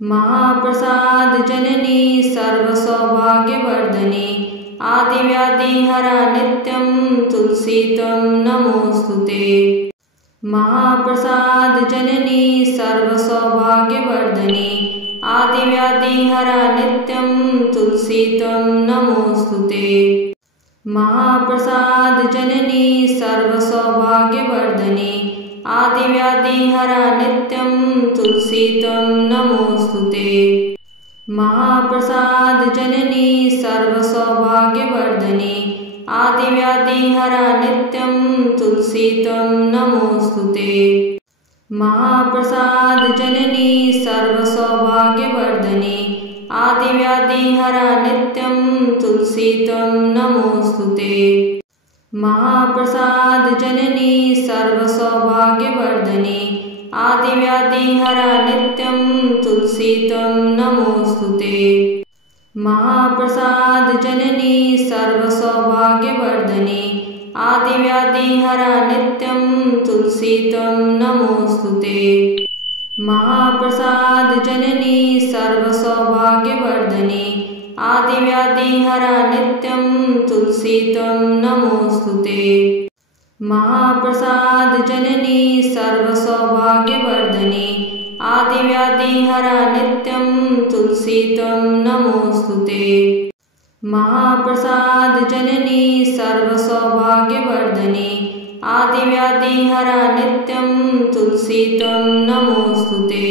महाप्रसाद जननी सर्वसौभाग्यवर्धने आदिव्याधिहरा नित्यं तुलसी त्वं नमोऽस्तुते। महाप्रसाद जननी सर्वसौभाग्यवर्धने आदिव्याधिहरा नित्यं तुलसी त्वं नमोऽस्तुते। महाप्रसाद जननी सर्वसौभाग्यवर्धने आदिव्याधिहरा नित्यं तुलसी त्वं नमोऽस्तुते। महाप्रसाद जननी सर्वसौभाग्यवर्धने आदिव्याधिहरा नित्यं तुलसी त्वं नमोऽस्तुते। महाप्रसाद जननी सर्वसौभाग्यवर्धने आदिव्याधिहरा नित्यं तुलसी त्वं नमोऽस्तुते। महाप्रसाद जननी सर्वसौभाग्यवर्धने आदिव्याधिहरा नित्यं तुलसी त्वं नमोऽस्तुते। महाप्रसाद जननी सर्वसौभाग्यवर्धने आदिव्याधिहरा नित्यं तुलसी त्वं नमोऽस्तुते। महाप्रसाद जननी सर्वसौभाग्यवर्धने आदिव्याधिहरा नित्यं तुलसी त्वं नमोऽस्तुते। महाप्रसाद जननी सर्वसौभाग्यवर्धने आदिव्याधिहरा नित्यं तुलसी त्वं नमोऽस्तुते। महाप्रसाद जननी सर्वसौभाग्यवर्धने आदिव्याधिहरा नित्यं तुलसी त्वं नमोऽस्तुते।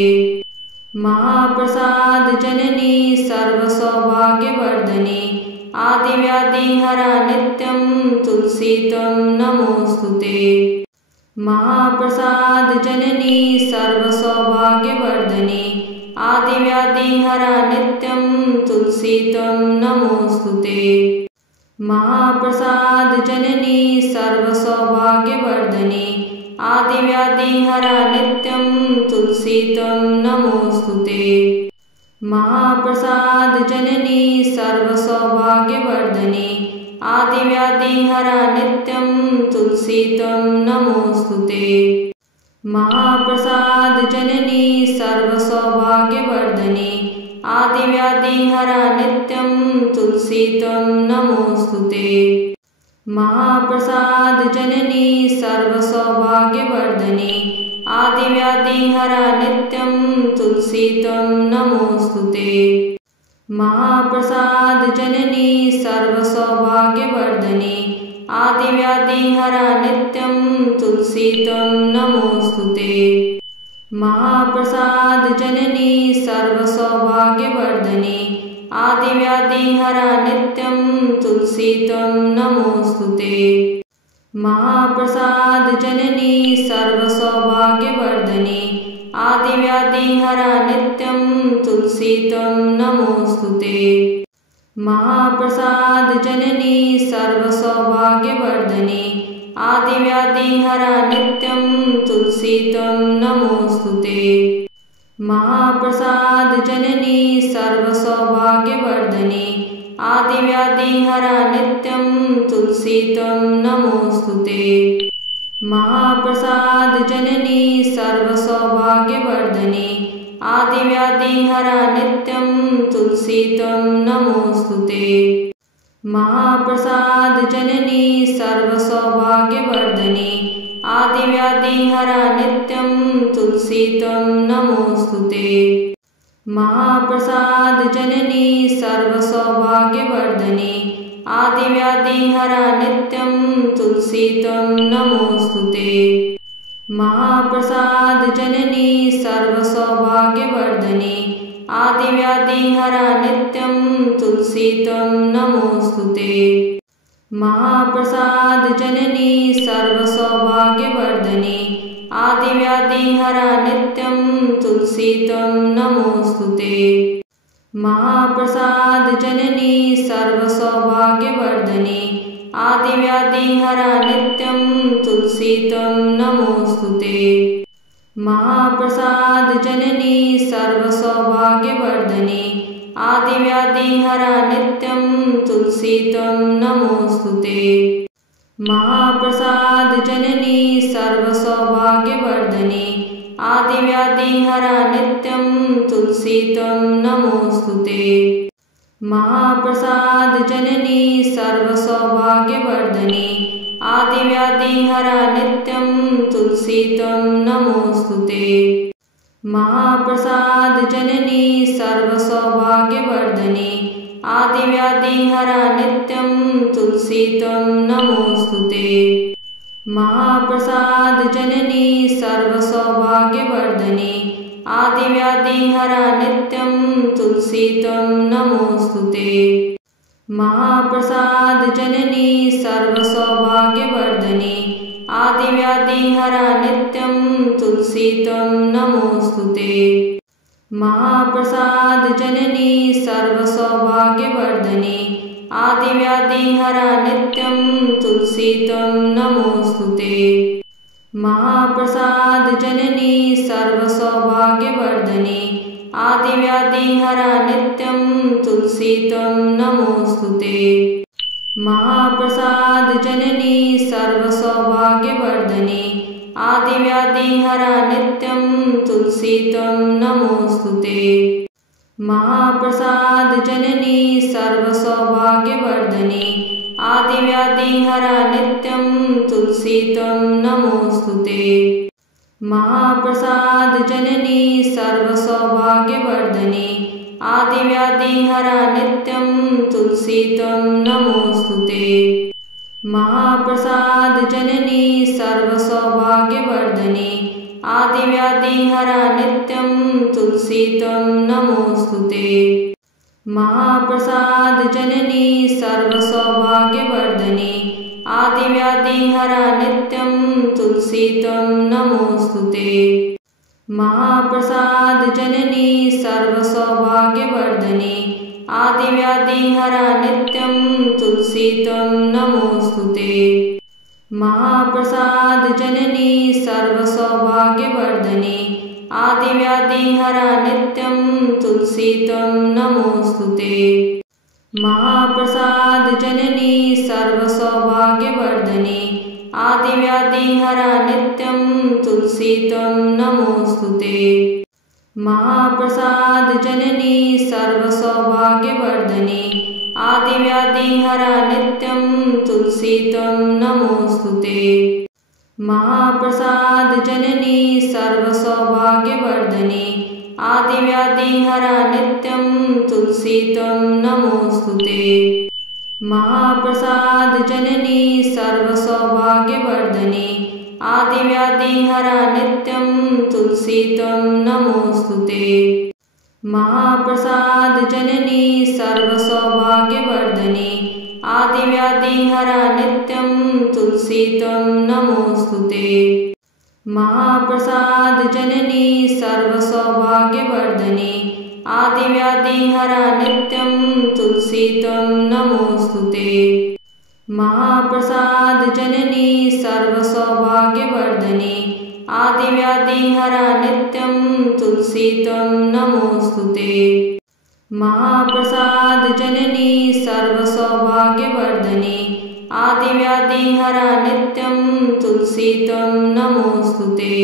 महाप्रसाद जननी सर्वसौभाग्यवर्धने आदिव्याधिहरा नित्यं तुलसी त्वं नमोऽस्तुते। महाप्रसाद जननी सर्वसौभाग्यवर्धने आदिव्याधिहरा नित्यं तुलसी त्वं नमोऽस्तुते। महाप्रसाद जननी सर्वसौभाग्यवर्धने आदिव्याधिहरा नित्यं तुलसी त्वं नमोऽस्तुते। महाप्रसाद जननी सर्वसौभाग्यवर्धने आदिव्याधिहरा नित्यं तुलसी त्वं नमोऽस्तुते। महाप्रसाद जननी सर्वसौभाग्यवर्धने आदिव्याधिहरा नित्यं तुलसी त्वं नमोऽस्तुते। महाप्रसाद जननी सर्वसौभाग्यवर्धने आदिव्याधिहरा नित्यं तुलसी त्वं नमोऽस्तुते। महाप्रसाद जननी सर्वसौभाग्यवर्धने आदिव्याधिहरा नित्यं तुलसी त्वं नमोऽस्तुते। महाप्रसाद जननी सर्वसौभाग्यवर्धने आदिव्याधिहरा नित्यं तुलसी त्वं नमोऽस्तुते। महाप्रसाद जननी सर्वसौभाग्यवर्धने आदिव्याधिहरा नित्यं तुलसी त्वं नमोऽस्तुते। महाप्रसाद जननी सर्वसौभाग्यवर्धने आदिव्याधिहरा नित्यं तुलसी त्वं नमोऽस्तुते। महाप्रसाद जननी सर्वसौभाग्यवर्धने आदिव्याधिहरा नित्यं तुलसी त्वं नमोऽस्तुते। महाप्रसाद जननी सर्वसौभाग्यवर्धने आदिव्याधिहरा नित्यं तुलसी त्वं नमोऽस्तुते। महाप्रसाद जननी सर्वसौभाग्यवर्धने आदिव्याधिहरा नित्यं तुलसी त्वं नमोऽस्तुते। महाप्रसाद जननी सर्वसौभाग्यवर्धने आदिव्याधिहरा नित्यं तुलसी त्वं नमोऽस्तुते। महाप्रसाद जननी सर्वसौभाग्यवर्धने आदिव्याधिहरा नित्यं तुलसी त्वं नमोऽस्तुते। महाप्रसाद जननी सर्वसौभाग्यवर्धने आदिव्याधिहरा नित्यं तुलसी त्वं नमोऽस्तुते। महाप्रसाद जननी सर्वसौभाग्यवर्धने आदिव्याधिहरा नित्यं तुलसी त्वं नमोऽस्तुते। महाप्रसाद जननी सर्वसौभाग्यवर्धने आदिव्याधिहरा नित्यं तुलसी त्वं नमोऽस्तुते। महाप्रसाद जननी सर्वसौभाग्यवर्धने आदिव्याधिहरा नित्यं तुलसी त्वं नमोऽस्तुते। महाप्रसादजननी सर्वसौभाग्यवर्धिनी आदिव्याधिहरा नित्यं तुलसी त्वं नमोऽस्तुते। महाप्रसादजननी सर्वसौभाग्यवर्धिनी आदिव्याधिहरा नित्यं तुलसी त्वं नमोऽस्तुते। महाप्रसादजननी सर्वसौभाग्यवर्धिनी आदिव्याधिहरा नित्यं तुलसी त्वं नमोऽस्तुते। महाप्रसादजननी सर्वसौभाग्यवर्धिनी आदिव्याधिहरा नित्यं तुलसी त्वं नमोऽस्तुते। महाप्रसादजननी सर्वसौभाग्यवर्धिनी आदिव्याधिहरा नित्यं तुलसी त्वं नमोऽस्तुते। महाप्रसादजननी सर्वसौभाग्यवर्धिनी आदिव्याधिहरा नित्यं तुलसी त्वं नमोऽस्तुते। महाप्रसादजननी सर्वसौभाग्यवर्धिनी आदिव्याधिहरा नित्यं तुलसी त्वं नमोऽस्तुते। महाप्रसादजननी सर्वसौभाग्यवर्धिनी आदिव्याधिहरा नित्यं तुलसी त्वं नमोऽस्तुते। महाप्रसादजननी सर्वसौभाग्यवर्धिनी आदिव्याधिहरा नित्यं तुलसी त्वं नमोऽस्तुते। महाप्रसादजननी सर्वसौभाग्यवर्धिनी आदिव्याधिहरा नित्यं तुलसी त्वं नमोऽस्तुते। महाप्रसादजननी सर्वसौभाग्यवर्धिनी आदिव्याधिहरा नित्यं तुलसी त्वं नमोऽस्तुते। महाप्रसादजननी सर्वसौभाग्यवर्धिनी आदिव्याधिहरा नित्यं तुलसी त्वं नमोऽस्तुते। महाप्रसादजननी सर्वसौभाग्यवर्धिनी आदिव्याधिहरा नित्यं तुलसी त्वं नमोऽस्तुते। महाप्रसादजननी सर्वसौभाग्यवर्धिनी आदिव्याधिहरा नित्यं तुलसी त्वं नमोऽस्तुते। महाप्रसादजननी सर्वसौभाग्यवर्धिनी आदिव्याधिहरा नित्यं तुलसी त्वं नमोऽस्तुते। महाप्रसादजननी सर्वसौभाग्यवर्धिनी आदिव्याधिहरा नित्यं तुलसी त्वं नमोऽस्तुते। महाप्रसादजननी सर्वसौभाग्यवर्धिनी आदिव्याधिहरा नित्यं तुलसी त्वं नमोऽस्तुते। महाप्रसादजननी सर्वसौभाग्यवर्धिनी आदिव्याधिहरा नित्यं तुलसी त्वं नमोऽस्तुते। महाप्रसादजननी सर्वसौभाग्यवर्धिनी आदिव्याधिहरा नित्यं तुलसी त्वं नमोऽस्तुते। महाप्रसादजननी सर्वसौभाग्यवर्धिनी आदिव्याधिहरा नित्यं तुलसी त्वं नमोऽस्तुते। महाप्रसादजननी सर्वसौभाग्यवर्धिनी आदिव्याधिहरा नित्यं तुलसी त्वं नमोऽस्तुते।